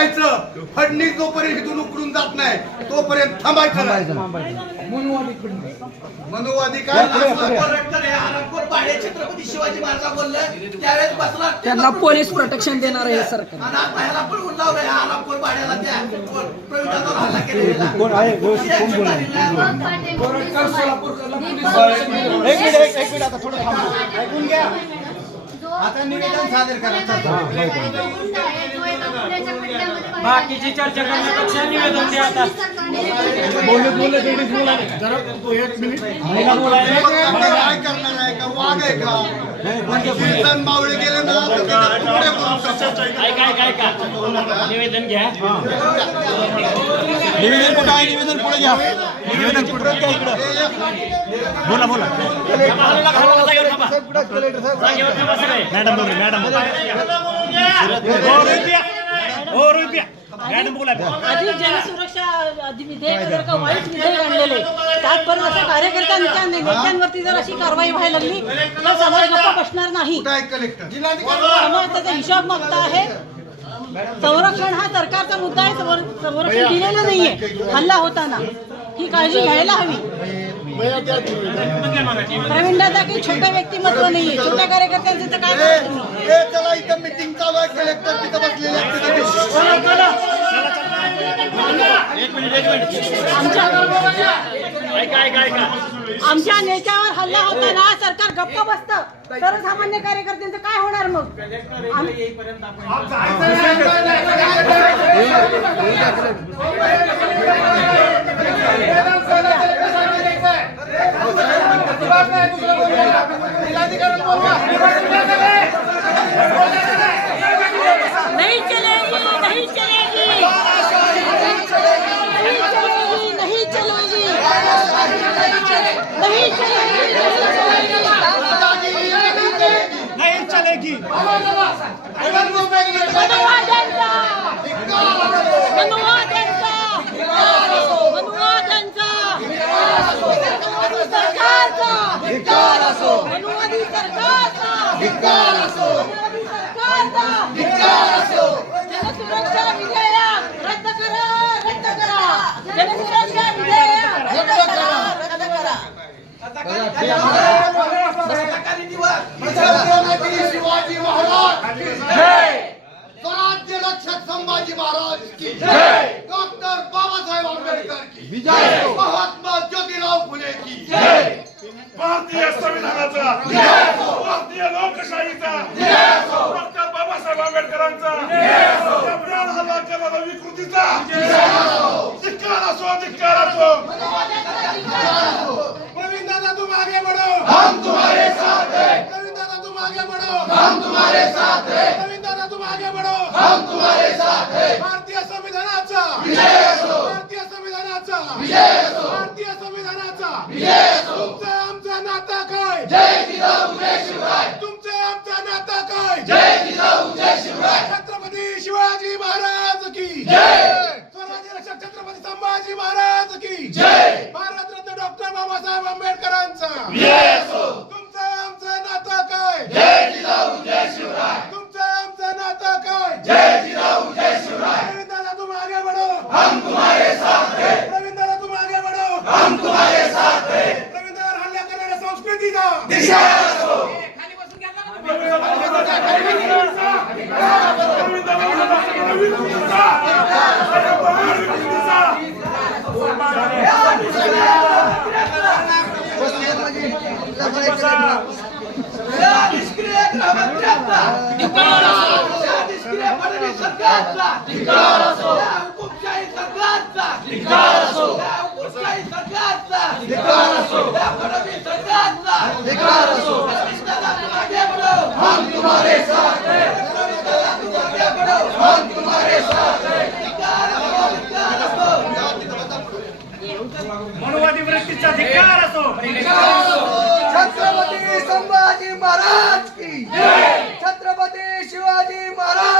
थांबायचं. फडणीस जोपर्यंत इथून उकडून जात नाही तोपर्यंत थांबायचं नाही. मनुवादी काय? छत्रपती शिवाजी महाराज बोललं. त्यावेळेस बसला. त्यांना पोलीस प्रोटेक्शन देणार आहे सरकार. आणि आता ह्याला पण उल्लावलं ह्या आलापूर भाड्याला त्या प्रवीणावर हल्ला केलेला कोण आहे? कोण बोला एक मिनिट एक एक मिनिट आता थोडं थांबा. ऐकून घ्या. आता निवेदन सादर करा. बाकीची चर्चा करण्यापेक्षा निवेदन द्या आता. निवेदन घ्या. निवेदन कुठं आहे? निवेदन पुढे घ्या. निवेदन कुठं? घ्या इकडं. बोला बोला. मॅडम बोला मॅडम. हो रुपया मॅडम बोला आधी जनसुरक्षा आधी विधेयक जर का वाईट विधेयक आणलेले त्याचबरोबर असं कार्यकर्त्यांच्या नेत्यांवरती जर अशी कारवाई व्हायला लागली तर समाज गप्पा बसणार नाही. कुठं आहे कलेक्टर समाज त्याचा हिशोब मागता आहे संरक्षण हा सरकारचा मुद्दा आहे संवर- संरक्षण दिलेलं नाहीये. हल्ला होताना. ही काळजी घ्यायला हवी. प्रवीण दादा काही छोटं व्यक्तिमत्व नाहीये छोट्या कार्यकर्त्यांचे तर काय करत तुम्ही? ए, चला इथं मिटिंग चालू आहे कलेक्टर तिथं बसलेले आहेत तिथं. आमच्या नेत्यावर हल्ला होताना सरकार गप्प बसतं सर्वसामान्य कार्यकर्त्यांचं काय होणार मग आम- नहीं चलेगी नहीं चलेगी नहीं चलेगी नहीं चलेगी नहीं चलेगी नाही चलेगी मनुवाद्यांचा मनुवाद्यांचा मनुवाद्यांचा मनुवादी सरकारचा मनुवादी सरकारचा मनुवादी सरकारचा जनसुरक्षा विधेयक रद्द करा रद्द करा। जनसुरक्षा विधेयक रद्द करा। रद्द करा छत्रपती शिवाजी महाराज की जय। स्वराज्य रक्षक संभाजी महाराज की जय। डॉक्टर बाबासाहेब आंबेडकर की। विजय महात्मा ज्योतिराव फुले की। जय। भारतीय संविधानाचा भारतीय लोकशाहीचा डॉक्टर बाबासाहेब आंबेडकरांचा हल्ला केलेला विकृतीचा धिक्कार असो धिक्कार असो. प्रवीण दादा तुम आगे बढ़ो. हम तुम्हारे साथ हैं. प्रवीण दादा तुम आगे बढ़ो. हम तुम्हारे साथ हैं. प्रवीण दादा तुम आगे बढ़ो. हम तुम्हारे साथ हैं. भारतीय संविधानाचा. विजय असो. भारतीय संविधानाचा. विजय असो भारतीय संविधानाचा विजय असो तुमचं आमचं नातं काय जय जिजाऊ जय शिवराय. तुमचं आमचं नातं काय? जय जिजाऊ जय शिवराय. छत्रपती शिवाजी महाराज की जय. स्वराज्य रक्षक छत्रपती संभाजी महाराज की जय भारतरत्न डॉक्टर बाबासाहेब आंबेडकरांचा तुमचं आमचं नातं काय जय जिजाऊ जय शिवराय तुमचं आमचं नातं काय जय जिजाऊ जय शिवराय प्रवीण दादा तुम आगे बढ़ो हम तुम्हारे साथ हैं प्रवीण दादा तुम आगे बढ़ो हम तुम्हारे साथ हैं प्रवीण दादा हल्ला करणाऱ्या संस्कृतीचा दिशा खाली बसून या निष्क्रिय गृहमंत्र्यांचा या निष्क्रिय फडणवीस सरकारचा या हुकुमशाही सरकारचा या हुकुमशाही सरकारचा या फडणवीस सरकारचा प्रवीण दादा तुम आगे बढ़ो हम तुम्हारे साथ हैं प्रवीण दादा तुम आगे बढ़ो हम तुम्हारे साथ हैं धिक्कार असो, धिक्कार असो. मनुवादी वृत्तीचा धिक्कार असो. छत्रपती संभाजी महाराज की छत्रपती शिवाजी महाराज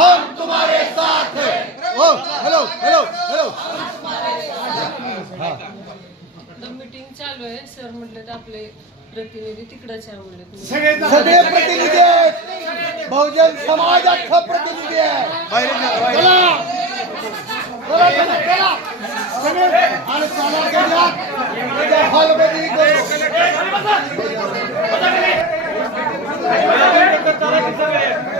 हम तुम्हारे साथ हैं। ओ हॅलो हॅलो हॅलो मीटिंग चालू आहे. सर म्हटलं तर आपले प्रतिनिधी तिकडच आहे म्हणले सगळे प्रतिनिधी आहेत. बहुजन समाजाचा प्रतिनिधी आहे चला चला.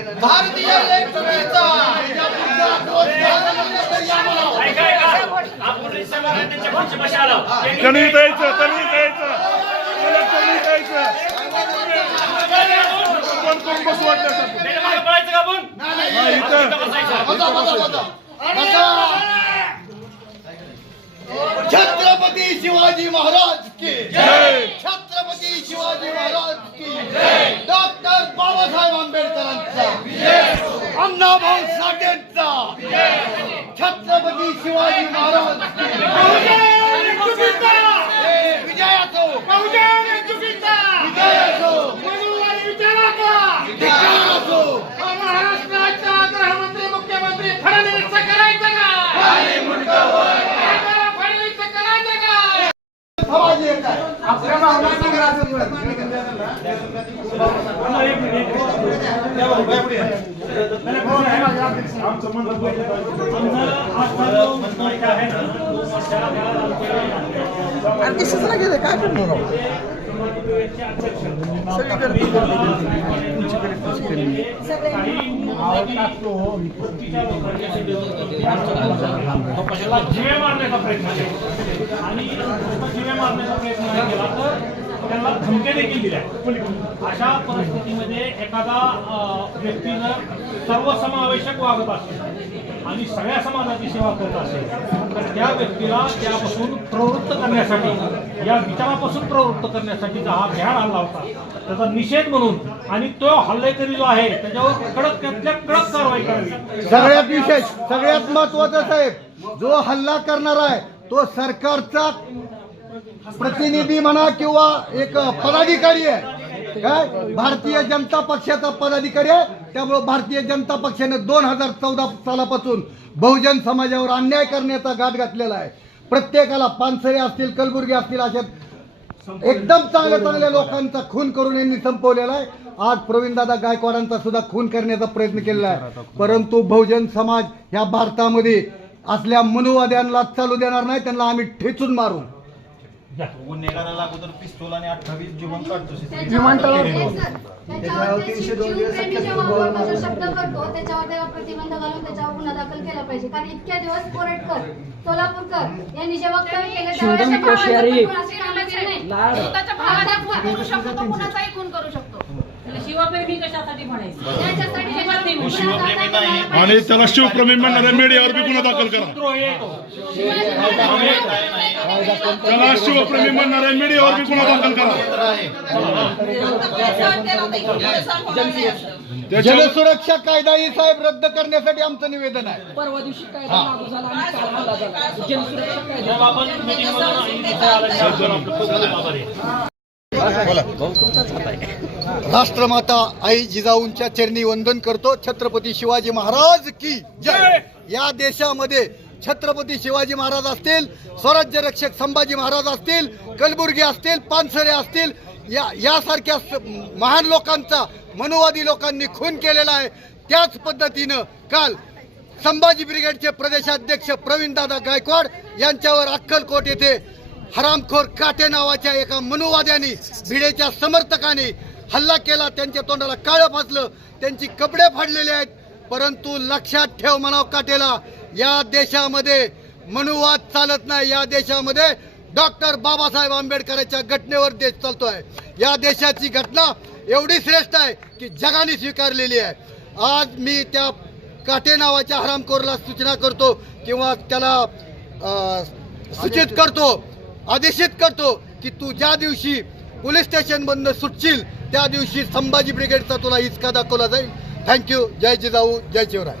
भारतीय कमी द्यायचं कमी द्यायचं मला. कमी द्यायचं कोण कोण बसू वाटतं? इथं. बसा बसा बसा. बसा. छत्रपती शिवाजी महाराज की छत्रपती शिवाजी महाराज की डॉक्टर बाबासाहेब आंबेडकरांचा अण्णाभाऊ साठेंचा. छत्रपती शिवाजी महाराज की विजय असो विजय असो धिक्कार असो महाराष्ट्राचा गृहमंत्री मुख्यमंत्री फडणवीसचं करायचं का फडणवीसचं करायचं का समाज एक आहे आपल्या भावना सांगा असं आमचं म्हणणं जिवे मारण्याचा प्रयत्न केला आणि जिवे मारण्याचा प्रयत्न केला. तर त्यांना धमक्या देखील दिल्या. अशा परिस्थितीमध्ये एखादा व्यक्ती जर सर्वसमावेशक वागत असेल आणि सगळ्या समाजाची सेवा करत असेल तर त्या व्यक्तीला त्यापासून प्रवृत्त करण्यासाठी या विचारापासून प्रवृत्त करण्यासाठी हा भ्याड हल्ला होता त्याचा निषेध म्हणून आणि तो हल्लेकरी जो आहे त्याच्यावर कडक त्यातल्या कडक कारवाई करावी. सगळ्यात विशेष सगळ्यात महत्वाचं साहेब जो हल्ला करणार आहे तो सरकारचा प्रतिनिधी म्हणा किंवा एक पदाधिकारी आहे. काय? भारतीय जनता पक्षाचा पदाधिकारी आहे. त्यामुळे भारतीय जनता पक्षाने दोन हजार चौदा सालापासून बहुजन समाजावर अन्याय करण्याचा घाट घातलेला आहे. प्रत्येकाला पानसरे असतील कलबुर्गी असतील अशा एकदम चांगल्या चांगल्या लोकांचा खून करून यांनी संपवलेला आहे. आज प्रवीणदादा गायकवाडांचा सुद्धा खून करण्याचा प्रयत्न केलेला आहे. परंतु बहुजन समाज ह्या भारतामध्ये असल्या मनुवाद्यांना चालू देणार नाही त्यांना आम्ही ठेचून मारू. गुन्हेगाराला अगोदर पिस्तूल आणि अठ्ठावीस जीवन काढतो त्याच्यावर तीनशे दोन दिवस शब्द करतो त्याच्यावर त्याला प्रतिबंध घालून त्याच्यावर गुन्हा दाखल केला पाहिजे. कारण इतक्या दिवस कोरटकर सोलापूरकर यांनी जे वक्तव्य केलं त्यावेळेस त्या भावाचं पण असे कामाचे नाही. स्वतःच्या भावाचा खून करू शकतो तो कुणाचाही खून करू शकतो. शिवप्रेमी कशासाठी म्हणायचं? शिवप्रेमी नाही. आणि त्याला शिवप्रेमी म्हणणाऱ्या मीडियावर बी गुन्हा दाखल करा. त्याला शिवप्रेमी म्हणणाऱ्या मीडियावर बी गुन्हा दाखल करा. त्याच्या जनसुरक्षा कायदा ही साहेब रद्द करण्यासाठी आमचं निवेदन आहे. परवा दिवशी कायदा लागू झाला आणि काल हल्ला झाला. जनसुरक्षा कायदा. राष्ट्रमाता आई जिजाऊंच्या चरणी वंदन करतो. छत्रपती शिवाजी महाराज की जय. या देशामध्ये छत्रपती शिवाजी महाराज असतील स्वराज्य रक्षक संभाजी महाराज असतील कलबुर्गी असतील पानसरे असतील या यासारख्या स- महान लोकांचा मनुवादी लोकांनी खून केलेला आहे. त्याच पद्धतीनं काल संभाजी ब्रिगेडचे प्रदेशाध्यक्ष प्रवीणदादा गायकवाड यांच्यावर अक्कलकोट येथे हरामखोर काटे नावाच्या एका मनुवाद्यांनी भिडेच्या समर्थकांनी हल्ला केला. त्यांच्या तोंडाला काळं फासलं. त्यांची कपडे फाडलेले आहेत. परंतु लक्षात ठेव म्हणाव काटेला या देशामध्ये मनुवाद चालत नाही. या देशामध्ये डॉक्टर बाबासाहेब आंबेडकरांच्या घटनेवर देश चालतोय. या देशाची घटना एवढी श्रेष्ठ आहे की जगाने स्वीकारलेली आहे. आज मी त्या काटे नावाच्या हरामखोरला सूचना करतो किंवा त्याला सूचित करतो. आदेशित करतो की तू ज्या दिवशी पोलीस स्टेशन बंद सुटशील त्या दिवशी संभाजी ब्रिगेडचा तुला इचका दाखवला जाईल. थँक्यू जय जिजाऊ जय शिवराय.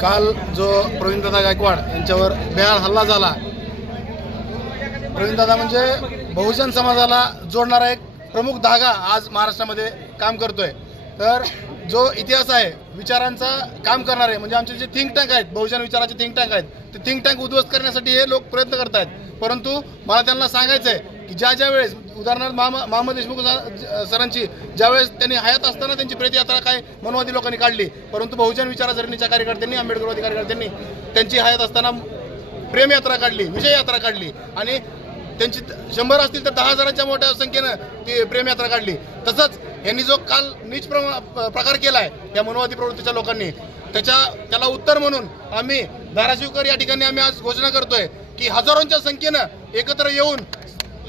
काल जो प्रवीणदादा गायकवाड यांच्यावर बेहाळ हल्ला झाला प्रवीणदादा म्हणजे बहुजन समाजाला जोडणारा एक प्रमुख धागा आज महाराष्ट्रामध्ये काम करतोय. तर जो इतिहास आहे विचारांचा काम करणारे म्हणजे आमचे जे थिंक टँक आहेत बहुजन विचाराचे थिंक टँक आहेत ते थिंक टँक उद्ध्वस्त करण्यासाठी हे लोक प्रयत्न करत आहेत परंतु मला त्यांना सांगायचं आहे की ज्या ज्या वेळेस उदाहरणार्थ मामा मोहम्मद देशमुख सरांची ज्यावेळेस त्यांनी हयात असताना त्यांची प्रेत यात्रा काय मनवादी लोकांनी काढली परंतु बहुजन विचारसरणीच्या कार्यकर्त्यांनी आंबेडकरवादी कार्यकर्त्यांनी त्यांची हयात असताना प्रेमयात्रा काढली विजय यात्रा काढली आणि त्यांची त- शंभर असतील तर दहा हजाराच्या मोठ्या संख्येनं ती प्रेमयात्रा काढली. तसंच यांनी जो काल नीच प्रमा प्रकार केला आहे या मनोवादी प्रवृत्तीच्या लोकांनी त्याच्या त्याला उत्तर म्हणून आम्ही धाराशिवकर या ठिकाणी आम्ही आज घोषणा करतोय की हजारोंच्या संख्येनं एकत्र येऊन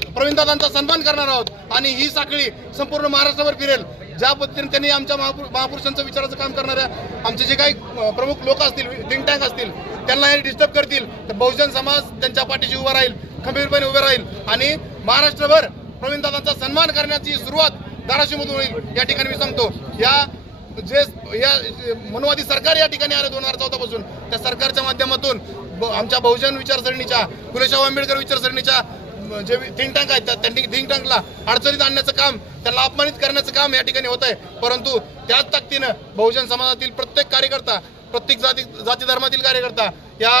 प्रवीणदादांचा सन्मान करणार आहोत आणि ही साखळी संपूर्ण महाराष्ट्रावर फिरेल. ज्या पद्धतीने त्यांनी आमच्या महापुर महापुरुषांचं विचाराचं काम करणाऱ्या आमचे जे काही प्रमुख लोक असतील थिंक टँक असतील त्यांना हे डिस्टर्ब करतील. तर बहुजन समाज त्यांच्या पाठीशी उभा राहील खंबीरपणे उभे राहील आणि महाराष्ट्रभर प्रवीणदादांचा सन्मान करण्याची सुरुवात धाराशिवमधून होईल या ठिकाणी मी सांगतो. या जे या मनवादी सरकार या ठिकाणी आलं दोन हजार चौदा पासून त्या सरकारच्या माध्यमातून ब- आमच्या बहुजन विचारसरणीच्या फुलेशाह आंबेडकर विचारसरणीच्या जे थिंक टँक आहेत त्या थिंक टँकला अडचणीत आणण्याचं काम त्याला अपमानित करण्याचं काम या ठिकाणी होत आहे परंतु त्याच ताकदीनं बहुजन समाजातील प्रत्येक कार्यकर्ता प्रत्येक जाती जाती धर्मातील कार्यकर्ता या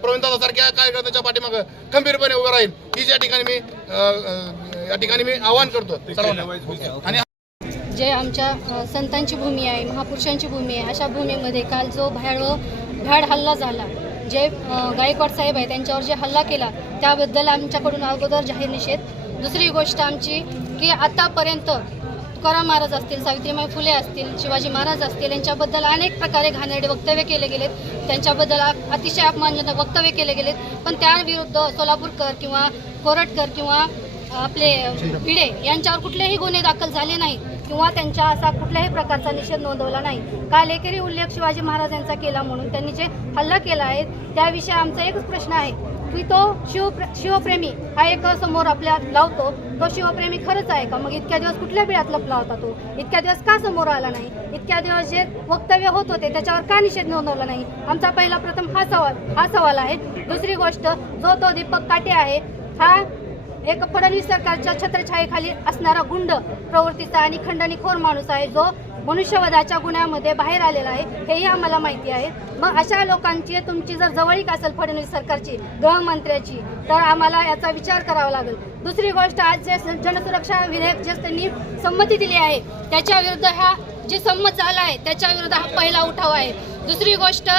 प्रवीणदादासारख्या कार्यकर्त्याच्या पाठीमागं खंबीरपणे उभं राहील. हीच या ठिकाणी मी या ठिकाणी मी आवाहन करतो सर्वांना. आणि जे आमच्या संतांची भूमी आहे महापुरुषांची भूमी आहे अशा भूमीमध्ये काल जो भ्याड भ्याड हल्ला झाला जे गायकवाड साहेब आहे त्यांच्यावर जे हल्ला केला त्याबद्दल आमच्याकडून अगोदर जाहीर निषेध. दुसरी गोष्ट आमची की आतापर्यंत तुकाराम महाराज असतील सावित्रीबाई फुले असतील शिवाजी महाराज असतील यांच्याबद्दल अनेक प्रकारे घाणेरडे वक्तव्य केले गेलेत. त्यांच्याबद्दल अतिशय अपमानजनक वक्तव्य केले गेलेत. पण त्याविरुद्ध सोलापूरकर किंवा कोरटकर किंवा आपले भिडे यांच्यावर कुठलेही गुन्हे दाखल झाले नाहीत किंवा त्यांच्या असा कुठल्याही प्रकारचा निषेध नोंदवला नाही. काल एकेरी उल्लेख शिवाजी महाराज यांचा केला म्हणून त्यांनी जे हल्ला केला आहे त्याविषयी आमचा एकच प्रश्न आहे की तो शिवप्र शिवप्रेमी हा एक समोर आपल्या लावतो तो शिवप्रेमी खरंच आहे का? मग इतक्या दिवस कुठल्या बिळात लपला होता तो? इतक्या दिवस का समोर आला नाही? इतक्या दिवस जे वक्तव्य होत होते त्याच्यावर का निषेध नोंदवला नाही? आमचा पहिला प्रथम हा सवाल हा सवाल आहे. दुसरी गोष्ट जो तो दीपक काटे आहे हा एक फडणवीस सरकारच्या छत्रछायेखाली असणारा गुंड प्रवृत्तीचा आणि खंडणीखोर माणूस आहे जो मनुष्यवधाच्या गुन्ह्यामध्ये बाहेर आलेला आहे हेही आम्हाला माहिती आहे. मग अशा लोकांची तुमची जर जवळीक असेल फडणवीस सरकारची गृहमंत्र्याची तर आम्हाला याचा विचार करावा लागेल. दुसरी गोष्ट आज जे जनसुरक्षा विधेयक जे त्यांनी संमती दिली आहे त्याच्या विरुद्ध हा जे संमत झाला आहे त्याच्या विरुद्ध हा पहिला उठाव आहे. दुसरी गोष्ट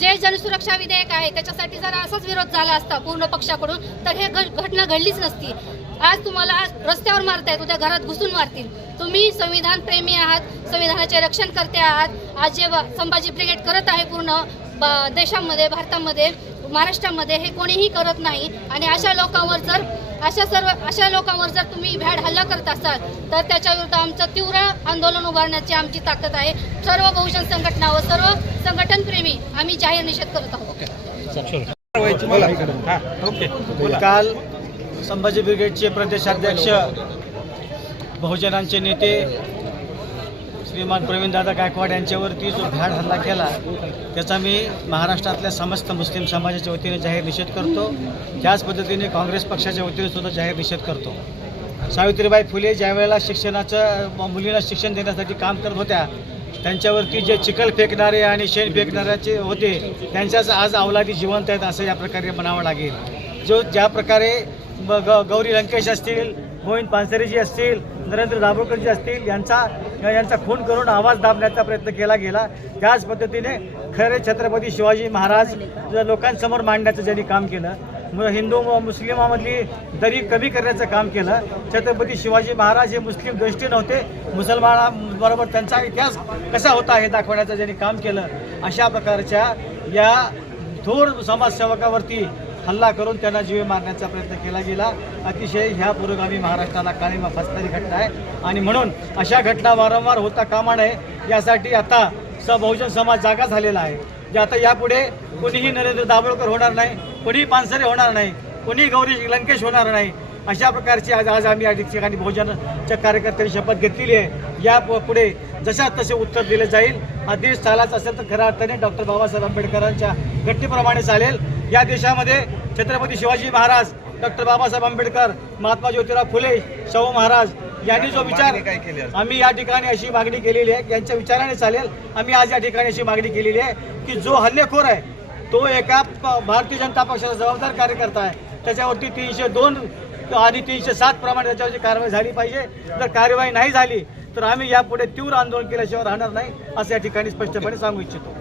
जे जनसुरक्षा विधेयक आहे त्याच्यासाठी जर असाच विरोध झाला असता पूर्ण पक्षाकडून तर हे घ- घटना घडलीच नसती. आज तुम्हाला आज रस्त्यावर मारतायत उद्या घरात घुसून मारतील. तुम्ही संविधान प्रेमी आहात संविधानाचे रक्षण करते आहात. आज जे संभाजी ब्रिगेड करत आहे पूर्ण ब- देशामध्ये भारतामध्ये महाराष्ट्रामध्ये हे कोणीही करत नाही. आणि अशा लोकांवर जर अशा सर्व अशा लोकांवर जर तुम्ही भ्याड हल्ला करत असाल तर त्याच्या विरुद्ध आमचं तीव्र आंदोलन उभारण्याची आमची ताकद आहे. सर्व बहुजन संघटना व सर्व संघटनप्रेमी आम्ही जाहीर निषेध करत आहोत. काल संभाजी ब्रिगेडचे प्रदेशाध्यक्ष बहुजनांचे नेते श्रीमान प्रवीणदादा गायकवाड यांच्यावरती जो भ्याड हल्ला केला त्याचा मी महाराष्ट्रातल्या समस्त मुस्लिम समाजाच्या वतीने जाहीर निषेध करतो. त्याच पद्धतीने काँग्रेस पक्षाच्या वतीने सुद्धा जाहीर निषेध करतो. सावित्रीबाई फुले ज्यावेळेला शिक्षणाचं मुलींना शिक्षण देण्यासाठी काम करत होत्या त्यांच्यावरती जे चिखल फेकणारे आणि शेण फेकणाऱ्याचे होते त्यांच्याच आज अवलादी जिवंत आहेत असं या प्रकारे म्हणावं लागेल. जो ज्या प्रकारे ब- ग- गौरी लंकेश असतील मोहिन पानसरेजी असतील नरेंद्र दाभोळकरजी असतील यांचा यांचा खून करून आवाज दाबण्याचा प्रयत्न केला गेला. त्याच पद्धतीने खरे छत्रपती शिवाजी महाराज लोकांसमोर मांडण्याचं ज्यांनी काम केलं हिंदू मुस्लिमामधली दरी कमी करण्याचं काम केलं छत्रपती शिवाजी महाराज हे मुस्लिम दृष्टी नव्हते मुसलमानाबरोबर त्यांचा इतिहास कसा होता हे दाखवण्याचं ज्यांनी काम केलं अशा प्रकारच्या या थोर समाजसेवकावरती हल्ला करून त्यांना जीवे मारण्याचा प्रयत्न केला गेला. अतिशय ह्या पुरोगामी महाराष्ट्राला काळीमा फासणारी घटना आहे. आणि म्हणून अशा घटना वारंवार होता कामा नये यासाठी आता स बहुजन समाज जागा झालेला आहे. जे आता यापुढे कोणीही नरेंद्र दाभोळकर होणार नाही कोणीही पानसरे होणार नाही कोणीही गौरी लंकेश होणार नाही अशा प्रकारची आज आज आम्ही या ठिकाणी बहुजनच्या कार्यकर्त्यांनी शपथ घेतलेली आहे. या पु- पुढे जशा तसे उत्तर दिलं जाईल. हा देश चालायचा असेल तर खऱ्या अर्थाने डॉक्टर बाबासाहेब आंबेडकरांच्या घटनेप्रमाणे चालेल. या देशामध्ये छत्रपती शिवाजी महाराज डॉक्टर बाबासाहेब आंबेडकर महात्मा ज्योतिराव फुले शाहू महाराज यांनी जो विचार आम्ही या ठिकाणी अशी मागणी केलेली आहे. यांच्या विचाराने चालेल. आम्ही आज या ठिकाणी अशी मागणी केलेली आहे की जो हल्लेखोर आहे तो एका प- भारतीय जनता पक्षाचा जबाबदार कार्यकर्ता आहे. त्याच्यावरती तीनशे दोन आणि तीनशे सात प्रमाणे त्याच्यावरची कारवाई झाली पाहिजे. जर कारवाई नाही झाली तर आम्ही यापुढे तीव्र आंदोलन केल्याशिवाय राहणार नाही असं या ठिकाणी स्पष्टपणे सांगू इच्छितो.